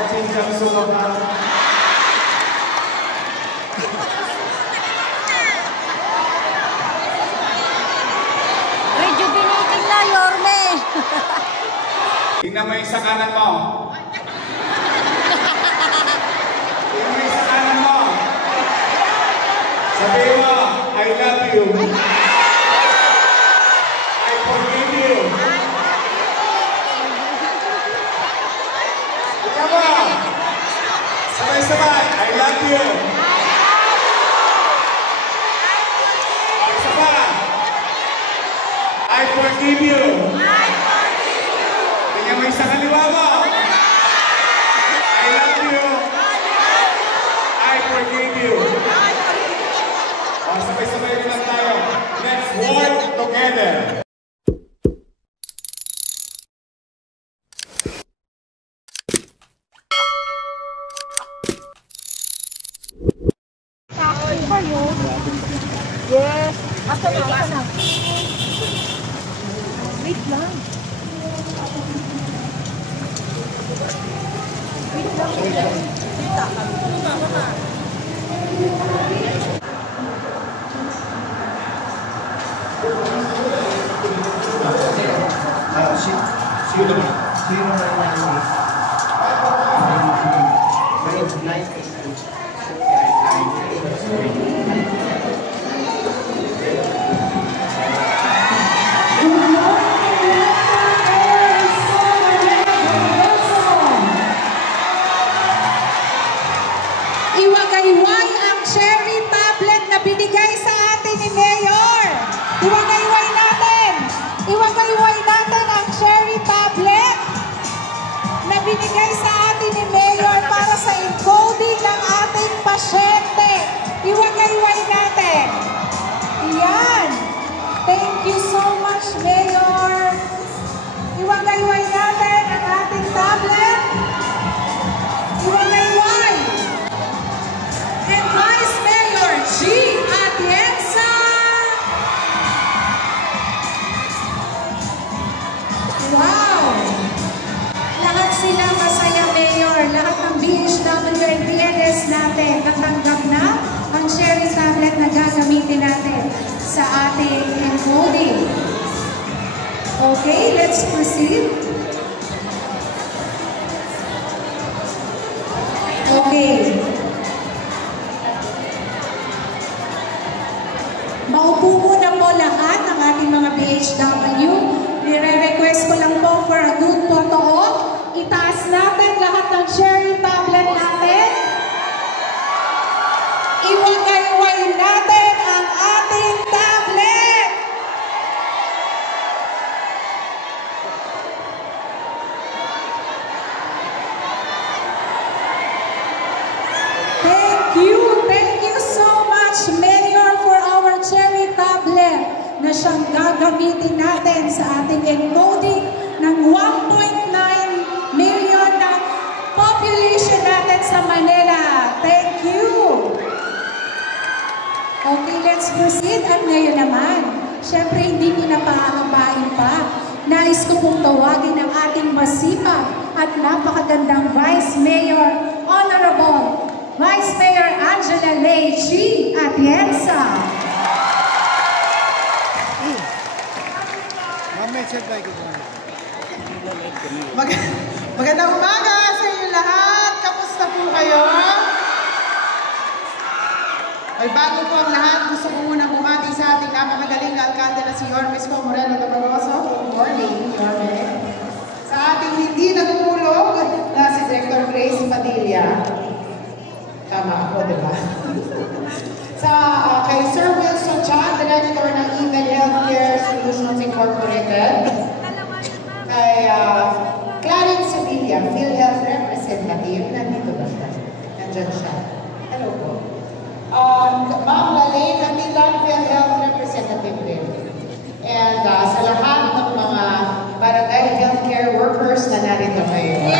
Kachinjang sumabat. Rejuvenating na, Yorme. Tingnan mo yung sa kanan mo. Tingnan mo yung sa kanan mo. Sabihin mo, I love you. I forgive you. Tingnan mo. Sabay-sabay, I love you. Isa pa. I forgive you. Tingnan mo yung sa kaliwa mo. I love you. I forgive you. Sabay-sabay rin lang tayo. Let's work together. Yes. Asa na? Wait lang. Iwagayway ang cherry tablet na binigay sa atin ni Mayor. Iwagayway natin. Iwagayway natin ang cherry tablet na binigay sa atin ni Mayor para sa encoding ng ating pasyente. Iwagayway natin. Iyan. Thank you so much, Mayor. Iwagayway natin ang ating tablet. Iwagayway. And Vice Mayor G. Atienza. Wow! Lahat sila masaya, Mayor. Lahat ng BHW and PNS natin natanggap na ang cherry tablet na gagamitin natin sa ating encoding. Okay, let's proceed. Okay. Maupo muna po lahat ng ating mga BHW. Nire-request ko lang po for a good photo op. Itaas natin lahat ng cherry tablet natin. Iwagayway natin ang ating tablet. Thank you so much, Mayor, for our cherry tablet na siyang gagamitin natin sa ating encoding ng 1.9 million na population natin sa Manila. Thank you! Okay, let's proceed. At ngayon naman, syempre hindi ko na pahahabain pa. Nais ko pong tawagin ang ating masipag at napakagandang Vice Mayor, Honorable Vice Mayor Angela Lei G. Atienza. Magandang umaga sa inyo lahat. Kamusta po kayo? Ay, bago po ang lahat, gusto ko munang bumati sa ating napakagaling na alkalde na si Yorme Isko Moreno Doloroso. Good morning, Yorme. Sa ating hindi nagulog na si Director Grace Padilla. Tama ako, di ba? Kay Sir Wilson Chan, Director ng Even Healthcare Solutions Incorporated. Kay Clarence Sevilla, PhilHealth Representative. Nandito ba siya? Nandyan siya. Hello po. Ma'am Lalaine Natilan, PhilHealth Representative din. And sa lahat ng mga barangay healthcare workers na narito ngayon.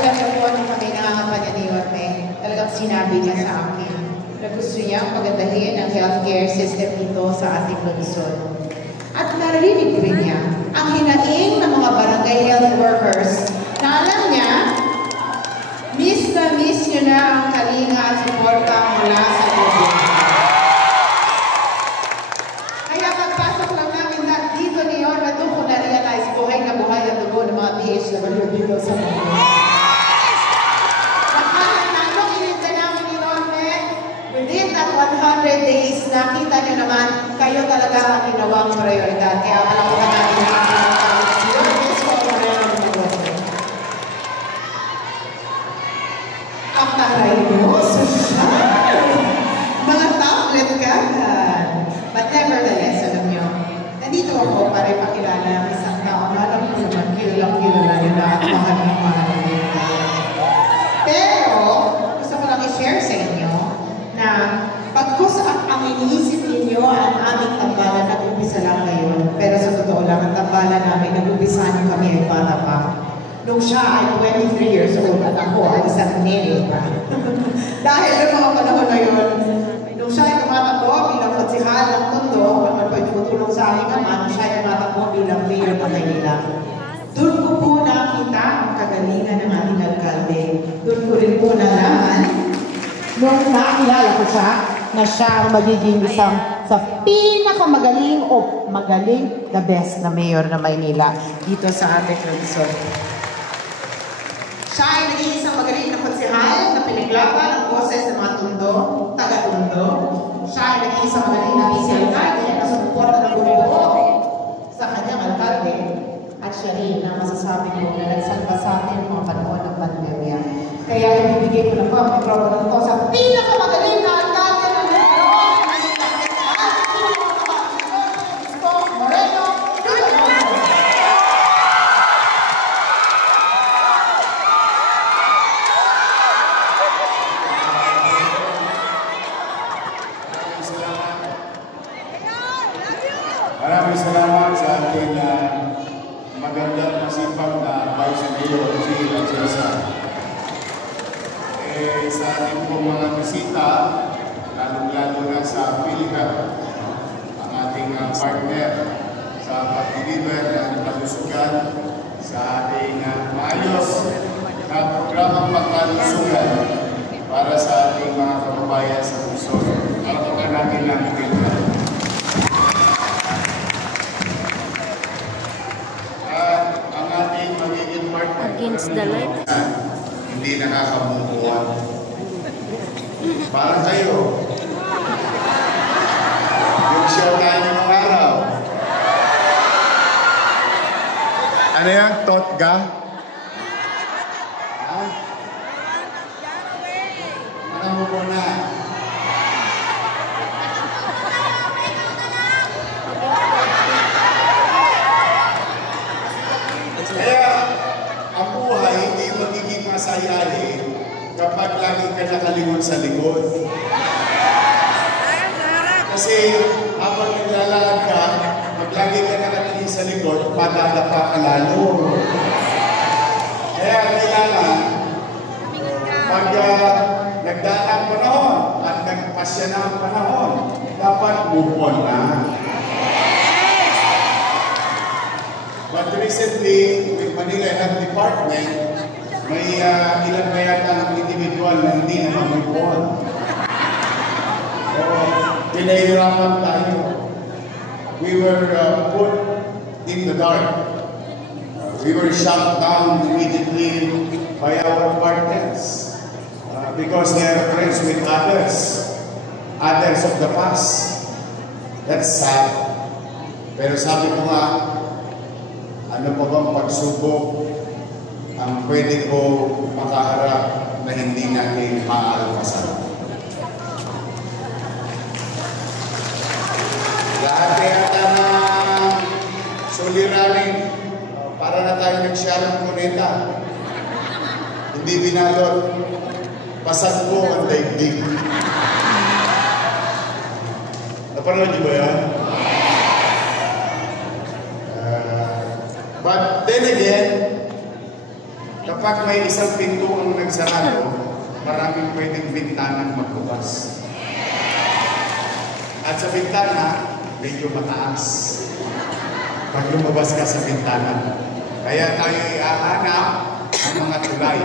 Alam niyo po nung kami nakakampanya ni Yorme, talagang sinabi niya sa akin na gusto niyang pagandahin ang healthcare system dito sa ating lungsod. At narinig rin niya ang hinaing ng mga barangay health workers na DHW dito sa mga. Nakahanalo, ininta namin ni Norme. Within that 100 days, nakita niyo naman, kayo talaga ang ginawang prioridad. Kaya palakuhan natin ang ang taray niyo, social! Mga tablet ka. But nevertheless, alam niyo, nandito ako para ipakilala ang isang tao. Alam ko naman, kilalang-kilala niyo na at mahal ng mahal niyo. Pero, gusto ko lang i-share sa inyo na pagkus ang iniisip ninyo ang aming tambalan, nag-umpisa lang ngayon. Pero sa totoo lang, ang tambalan namin, nag-umpisa niyo kami ay bata pa. Nung siya ay 23 years old at ako ay isang nene pa. Dahil yung mga panahon na yun, nung siya ay tumatakbo bilang konsihal ng mundo, at pwede tutulong sa aking ama, siya ay tumatakbo bilang mayor ng Manila. Doon ko po nakita ang kagalingan ng ating alkalde. Doon ko rin po nalaman, nung nakilala ko siya, na siya ang magiging isang sa pinakamagaling o magaling the best na mayor ng Maynila dito sa ating lungsod. Siya ay naging isang magaling na konsehal na pinaglaban ang boses ng mga tundo, taga-tundo. Siya ay naging isang magaling na vice-alkalde na sumuporta ng buo sa kanyang alkalde. At siya rin na masasabi ko na nagsalba sa atin mga panahon ng pandemya. Kaya ibibigay ko na po ang mikropono ko sa pinakamagaling na alkalde ng Luzon. Moreno, Maraming salamat sa ating magandang masipag na Vice Mayor si Atienza. Sa ating pong mga bisita, lalong-lalo na sa PhilHealth, ang ating partner sa pag-deliver ng kalusugan sa ating maayos na programang pagkalusugan para sa ating mga kababayan sa Luzon. Palakpakan natin ang PhilHealth. Against the light. Hindi nakakabubuan. Para kayo. Yung show tayo ng araw. Ano yan? Totga? Ha? Ano mo muna? Kaya, ang buhay hindi magiging masayahin kapag lagi ka nakalingon sa likod. Kasi habang naglalakad ka, pag lagi ka nakatingin sa likod, padadapa ka lalo. Kaya kailangan, pag nagdaan ang panahon at nagpasya na ang panahon, dapat move on na. But recently, with Manila Health Department, may ilan na yata ng individual na hindi na mag-move on. So, pinahirapan tayo. We were put in the dark. We were shut down immediately by our partners because they are friends with others of the past. That's sad. Pero sabi ko nga, ano pa bang pagsubok ang pwede ko makaharap na hindi natin maalpasan? Lahat yata na suliranin para na tayo nag-share ng kuneta. Hindi binalot. Pasad ko ang daigdig. Napanood niyo ba yan? But then again, kapag may isang pinto ang nagsarado, maraming pwedeng bintanang magbukas. At sa bintana, medyo mataas. Pag lumabas ka sa bintana. Kaya tayo iahanap ang mga tulay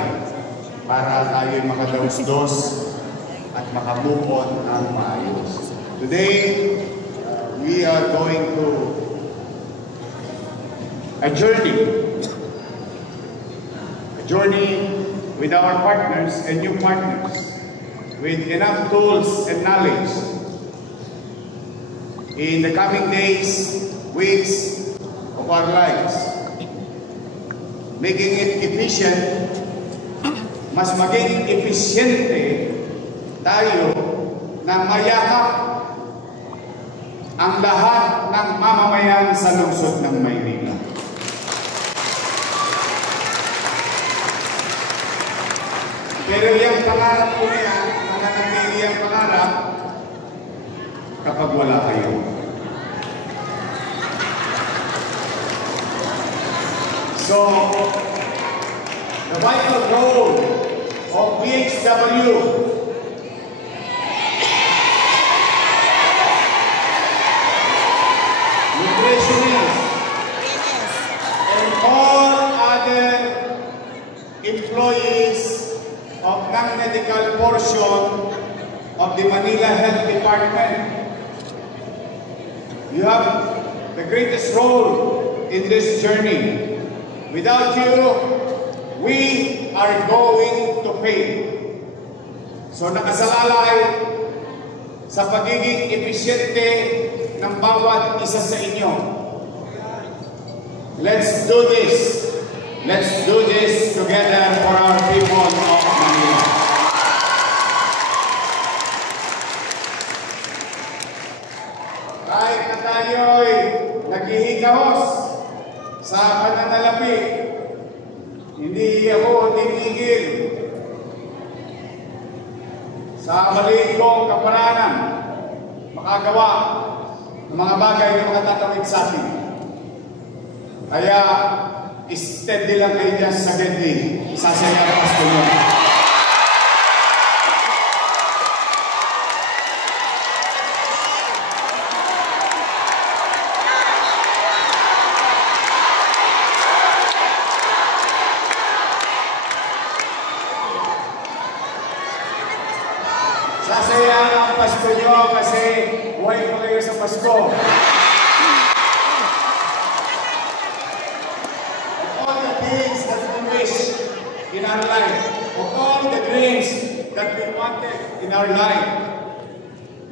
para tayo makadaos-dos at makamove on ng maayos. Today, we are going to a journey journey with our partners and new partners with enough tools and knowledge. In the coming days, weeks of our lives, making it efficient, mas maging episyente tayo na mayakap ang lahat ng mamamayan sa lungsod ng Maynila. Pero yung pangarap ko niya, mananatili ang pangarap kapag wala kayo. So, the vital role of PHW nutritionists and all other employees of non-medical portion of the Manila Health Department. You have the greatest role in this journey. Without you, we are going to fail. So nakasalalay sa pagiging episyente ng bawat isa sa inyo. Let's do this. Let's do this together for our people of Manila. Kahit na tayo'y naghihikahos sa pananalapi, hindi ako tinigil sa maliit kong kaparanan makagawa ng mga bagay na makatatawid sa atin. Kaya, steady lang kayo dyan sa gandhi. Isasaya ang Pasko nyo. Sasaya ang Pasko nyo kasi buhay pa kayo sa Pasko. In our life, of all the dreams that we wanted in our life,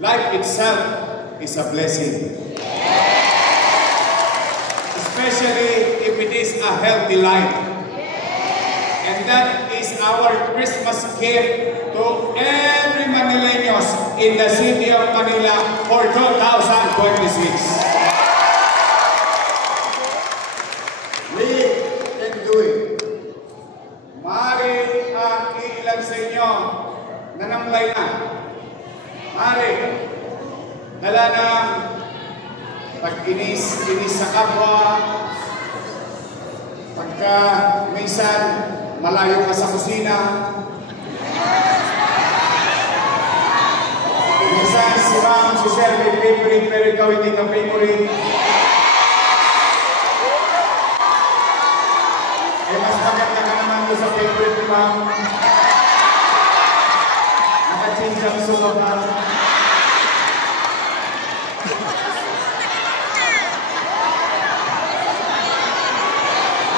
life itself is a blessing. Especially if it is a healthy life. And that is our Christmas gift to every Manileños in the city of Manila for 2026. We can do it. Maaari ang ilan sa inyo nanamlay na. Maaari. Dala ng pag-inis sa kapwa. Pagka minsan malayo ka sa kusina. Minsan si Ma'am, si Sir may favorite pero ikaw hindi ka favorite. Mas maganda ka naman doon sa favorite ni Ma'am. Nakachange ang sunog na.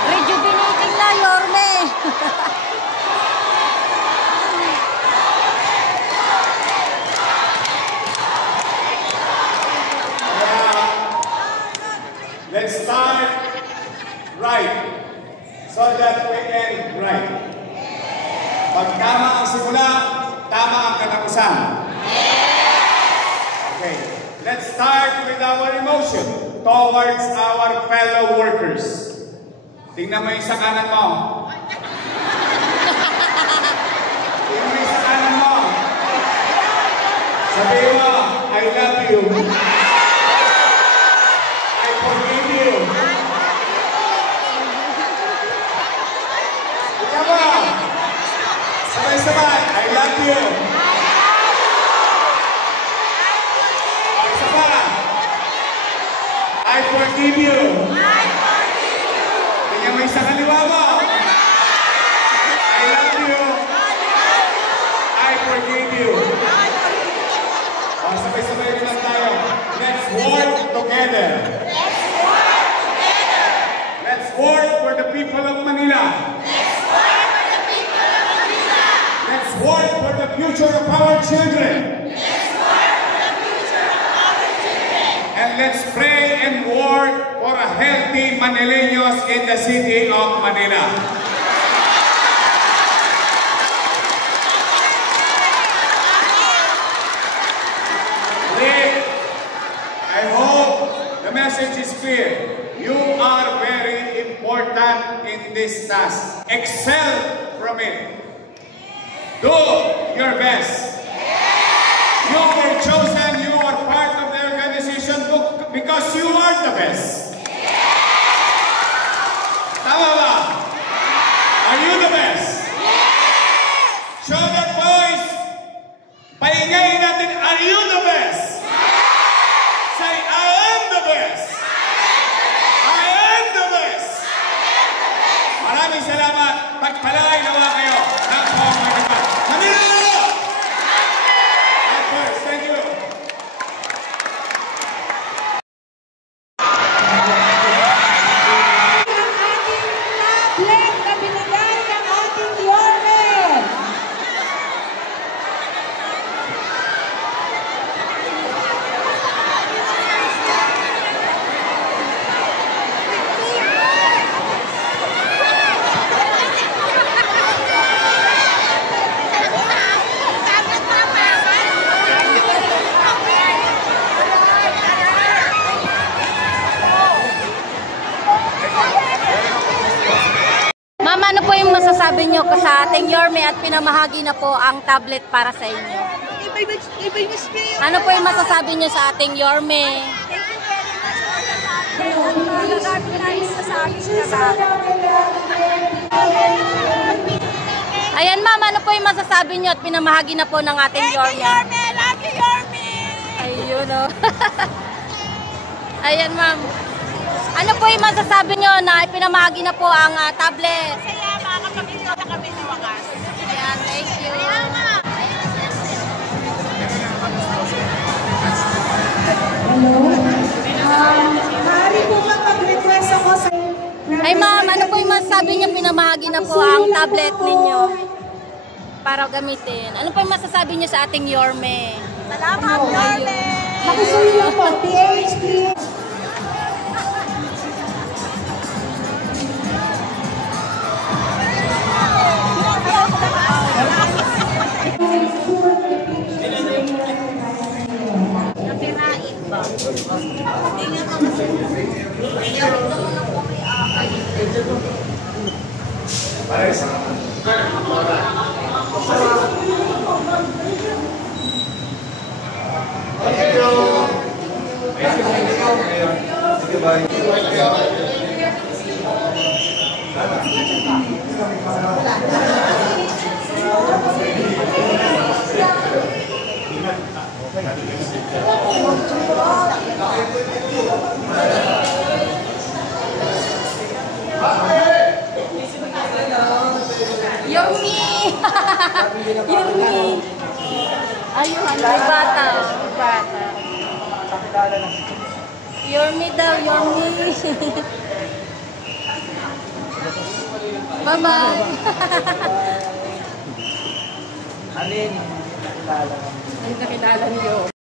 Rejuvenating na, Yorme! Let's start right. So that we end right. Pag tama ang simula, tama ang katapusan. Okay, let's start with our emotion towards our fellow workers. Tingnan mo yung sa kanan mo. Tingnan mo yung sa kanan mo. Sabihin mo, I love you. I forgive you. Sabay-sabay, I love you. Sabay. I forgive you. Tingnan mo yung sa kaliwa mo. I love you. I forgive you. Sabay-sabay naman tayo. Let's work together. Let's work for the people of Manila. work for the future of our children. And let's pray and work for a healthy Manileños in the city of Manila. I hope the message is clear. You are very important in this task. Excel from it. Do your best. You were chosen, you are part of the organization because you are the best. Tama ba? Are you the best? Show that voice. Pahingayin natin, are you the best? Say, I am the best. I am the best. Maraming salamat. Pagpalay nawa kayo ng pamamagitan. Manila! At first, thank you. Ang ating tablet na binigay ng ating Yorme. Ma'am, ano po yung masasabi nyo sa ating Yorme at pinamahagi na po ang tablet para sa inyo? Ano po yung masasabi nyo sa ating Yorme? Ayan ma'am, ano po yung masasabi nyo at pinamahagi na po ng ating Yorme? Lucky Yorme! Ayun o. Ayan ma'am. Ano po yung masasabi nyo na ipinamahagi na po ang tablet? Kaya makakapagpili na kami sa wakas. Ayan, thank you. Hello? Maaari po ba mag-request ako sa... Ay ma'am, ano po yung masasabi nyo pinamahagi na po ang tablet ninyo para gamitin? Ano po yung masasabi nyo sa ating Yorme? Salamat, Yorme! Makisuyo lang po, PH, please. Yorme! Yorme! Ayun, may bata. Bata. Yorme daw, Yorme. Bye-bye. Alin? Ang kakilala niyo.